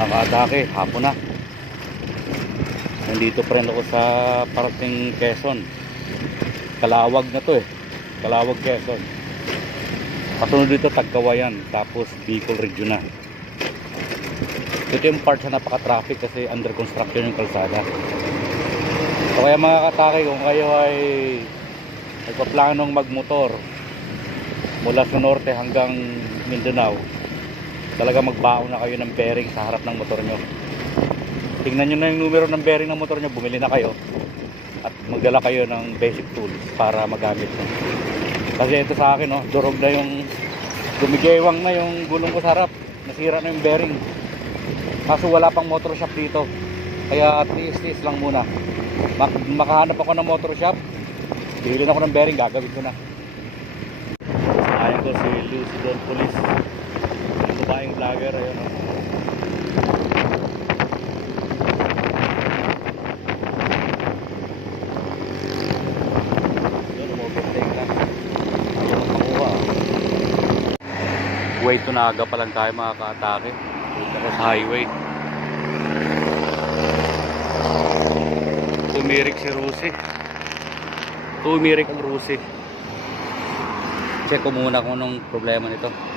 Nakaka-atake, hapon na. Nandito pa rin ako sa parating Quezon. Kalawag na to eh. Kalawag, Quezon. Kasunod dito Tagkawayan, tapos Bicol Region na. Ito yung part sa napaka-traffic kasi under construction yung kalsada. So kaya mga katake, kung kayo ay nagpaplanong magmotor mula sa norte hanggang Mindanao, talaga magbaon na kayo ng bearing sa harap ng motor nyo. Tingnan nyo na yung numero ng bearing ng motor nyo, bumili na kayo at magdala kayo ng basic tools para magamit nyo. Kasi ito sa akin, durog na yung, gumigewang na yung gulong ko sa harap, nasira na yung bearing. Kaso wala pang motor shop dito, kaya tiis-tiis lang muna. Makahanap ako ng motor shop, bili na ako ng bearing, gagawin ko na. Ayun ko si Lucidon Police, yung babaeng vlogger. Ayun, way to Naga pa lang tayo mga ka-atake. Dito ako sa highway. Tumirik si Rusi. Tumirik ang Rusi. Check ko muna kung anong problema nito.